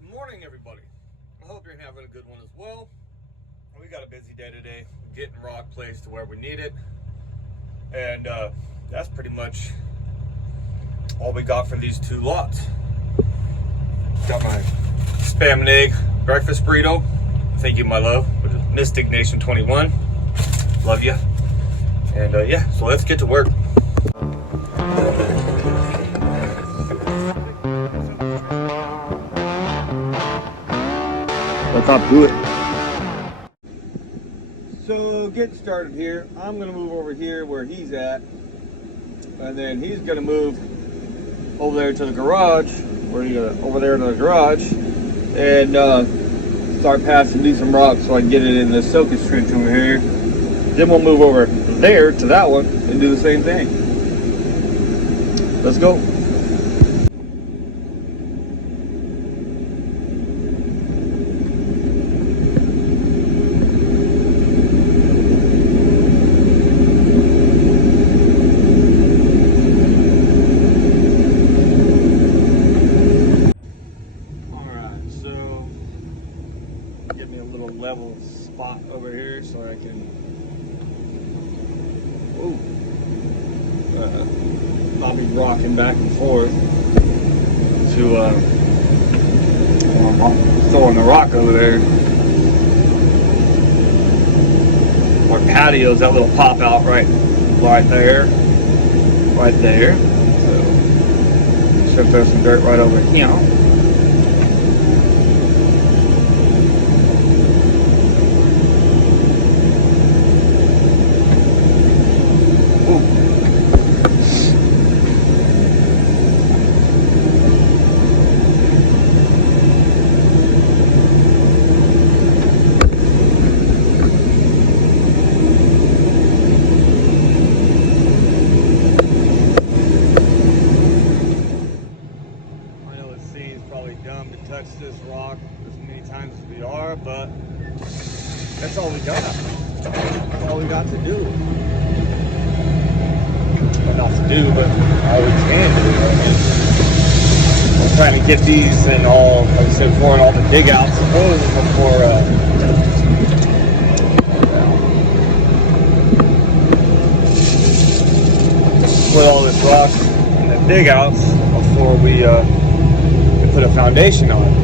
Good morning, everybody. I hope you're having a good one as well. We got a busy day today, getting rock placed to where we need it, and that's pretty much all we got for these two lots. Got my spam and egg breakfast burrito. Thank you, my love, with Miss Dignation21. Love you. And yeah, so let's get to work. Let's hop to it. So getting started here, I'm gonna move over here where he's at, and then he's gonna move over there to the garage. Over there to the garage, and start passing me some rocks so I can get it in the soakage trench over here. Then we'll move over there to that one and do the same thing. Let's go. Level spot over here so I can not be rocking back and forth to throwing the rock over there. Our patios, that little pop out right there. So should throw some dirt right over here. Touch this rock as many times as we are, but that's all we got. That's all we got to do. Well, not to do, but all we can do. I mean, we're trying to get these and all, like I said before, and all the dig outs before put all this rock in the dig outs before we put a foundation on it.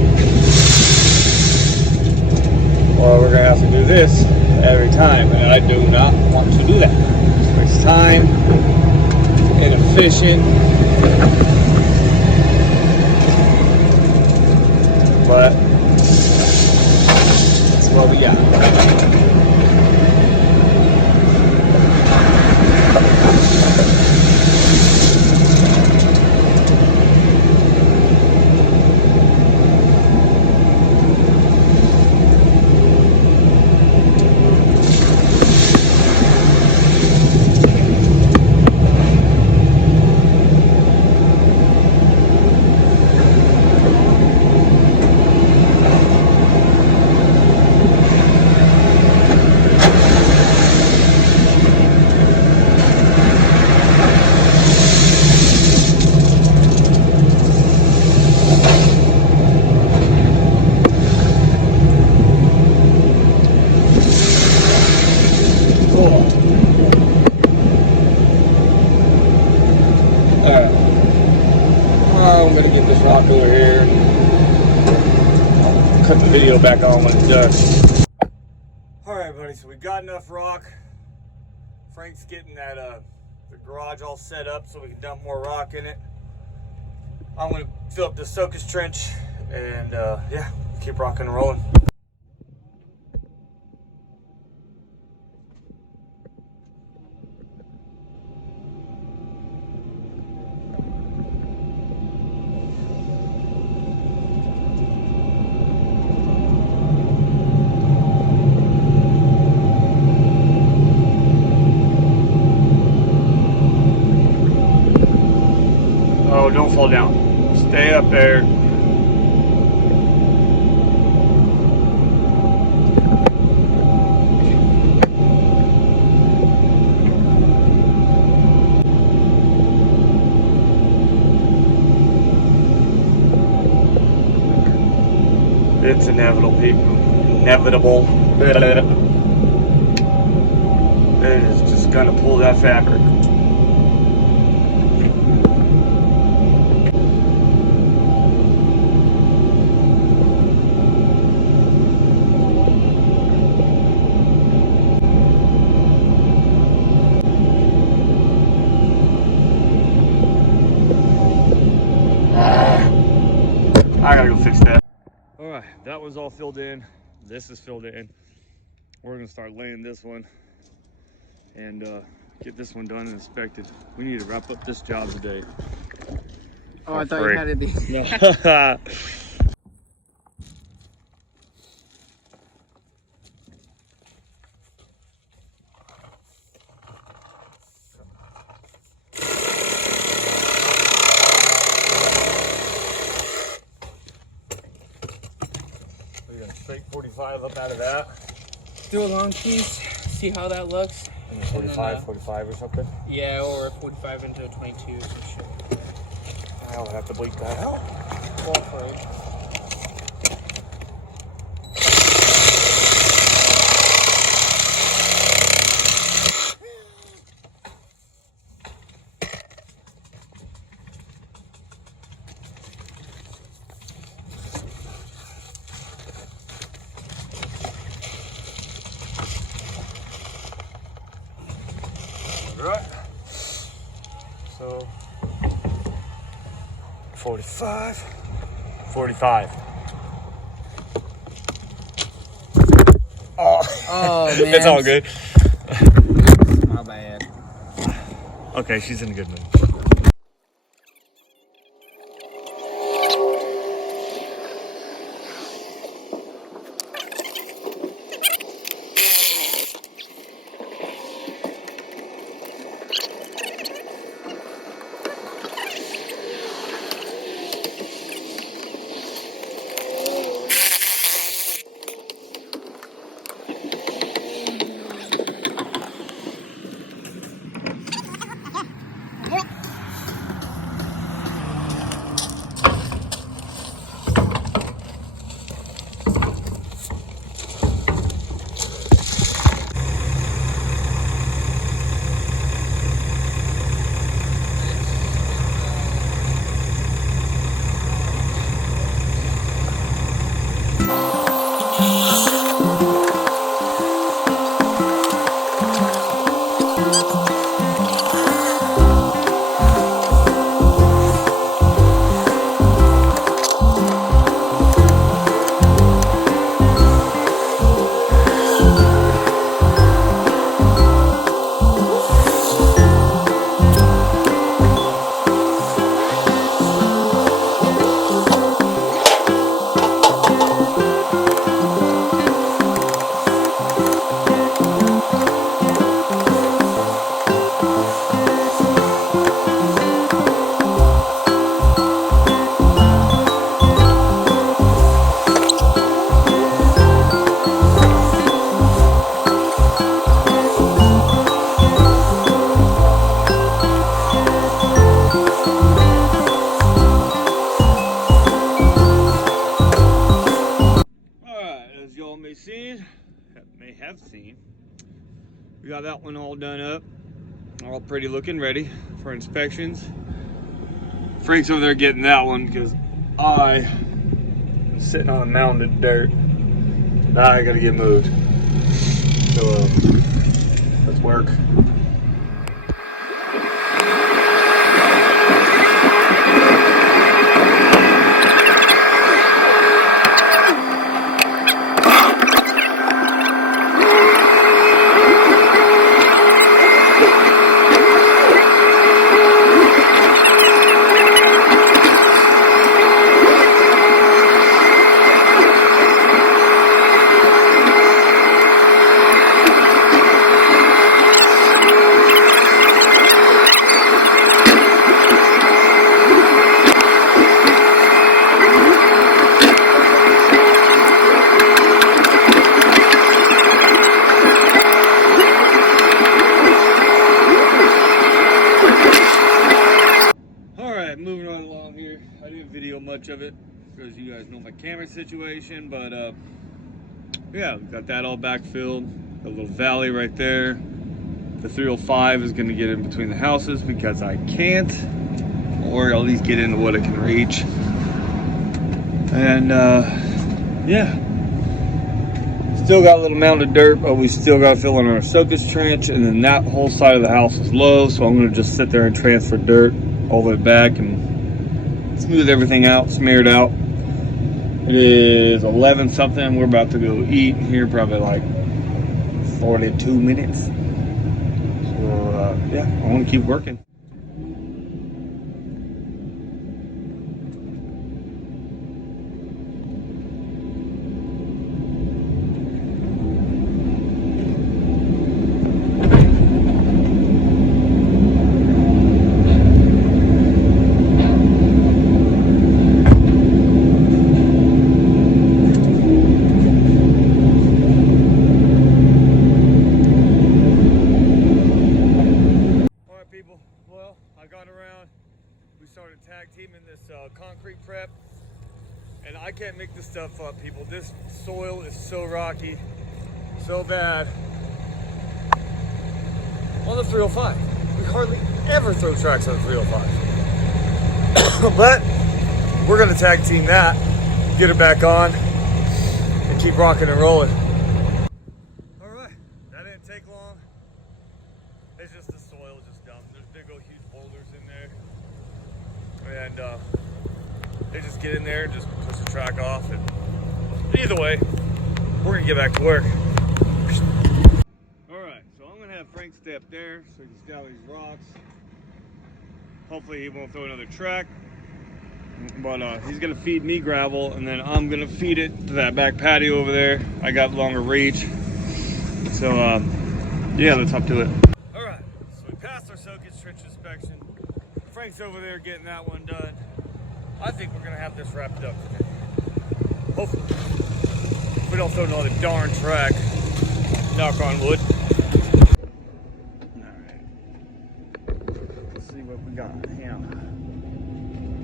Or we're gonna have to do this every time, and I do not want to do that. It's time, inefficient, but that's what we got. I'm gonna get this rock over here. I'll cut the video back on when it's done. Alright, everybody, so we got enough rock. Frank's getting that the garage all set up so we can dump more rock in it. I'm gonna fill up the soakage trench and yeah, keep rocking and rolling. Oh, don't fall down. Stay up there. It's inevitable, people. Inevitable. It is just gonna pull that fabric. I gotta go fix that. All right, that was all filled in. This is filled in. We're gonna start laying this one and get this one done and inspected. We need to wrap up this job today. Oh, I thought you had it. Yeah. We're gonna straight 45 up out of that. Do a long piece, see how that looks. And 45, 45 or something? Yeah, or 45 into a 22 or some shit. I'll have to bleep that out. Go for it. Right. So 45, 45. Oh man. It's all good. My bad. Okay, she's in a good mood. We got that one all done up, all pretty looking, ready for inspections. Frank's over there getting that one because I'm sitting on a mound of dirt. Now I gotta get moved. So let's work. Moving right along here. I didn't video much of it. because you guys know my camera situation. But yeah, we got that all backfilled. A little valley right there. The 305 is going to get in between the houses because I can't, or at least get into what it can reach. And yeah, still got a little mound of dirt, but we still got to fill in our soakage trench, and then that whole side of the house is low, so I'm going to just sit there and transfer dirt all the way back and smooth everything out, smear it out. It is 11 something. We're about to go eat here, probably like 42 minutes. So yeah, I want to keep working. Well, I got around, we started tag teaming this concrete prep, and I can't make this stuff up, people. This soil is so rocky, so bad. On the 305, we hardly ever throw tracks on the 305. But we're gonna tag team that, get it back on, and keep rocking and rolling. All right, that didn't take long. It's just the soil is just dumb. There's big old huge boulders in there. And they just get in there and just push the track off. And either way, we're gonna get back to work. All right, so I'm gonna have Frank stay up there so he can scour these rocks. Hopefully he won't throw another track. But he's gonna feed me gravel, and then I'm gonna feed it to that back patio over there. I got longer reach. So yeah, let's hop to it. Passed our soakage trench inspection. Frank's over there getting that one done. I think we're gonna have this wrapped up today. Hopefully. We don't throw another darn track. Knock on wood. Alright. Let's see what we got here.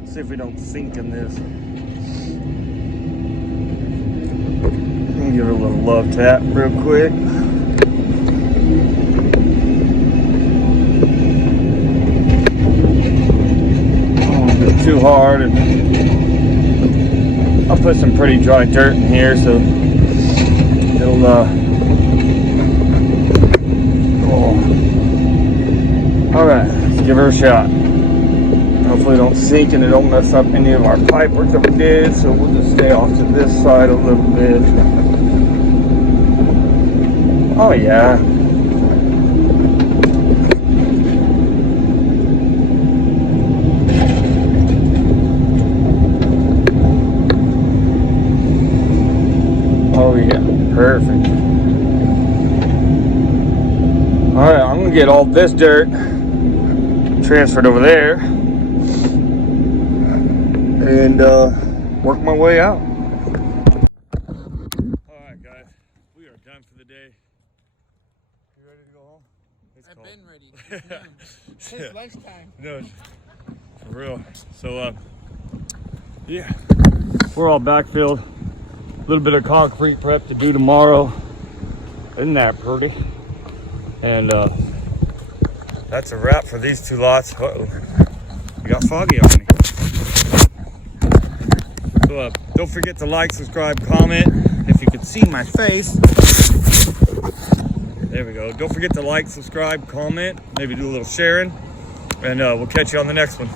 See if we don't sink in this. Let me give it a little love tap real quick. Too hard, and I'll put some pretty dry dirt in here so it'll all right, let's give her a shot. Hopefully it don't sink and it don't mess up any of our pipe work that we did, so we'll just stay off to this side a little bit. Oh yeah. Oh yeah, perfect. All right, I'm gonna get all this dirt transferred over there and work my way out. All right, guys, we are done for the day. You ready to go home? I've been ready. It's lunchtime. No, for real. So, yeah, we're all backfilled. A little bit of concrete prep to do tomorrow. Isn't that pretty? And that's a wrap for these two lots. Uh-oh, you got foggy on me. So don't forget to like, subscribe, comment. If you could see my face. There we go. Don't forget to like, subscribe, comment. Maybe do a little sharing. And we'll catch you on the next one.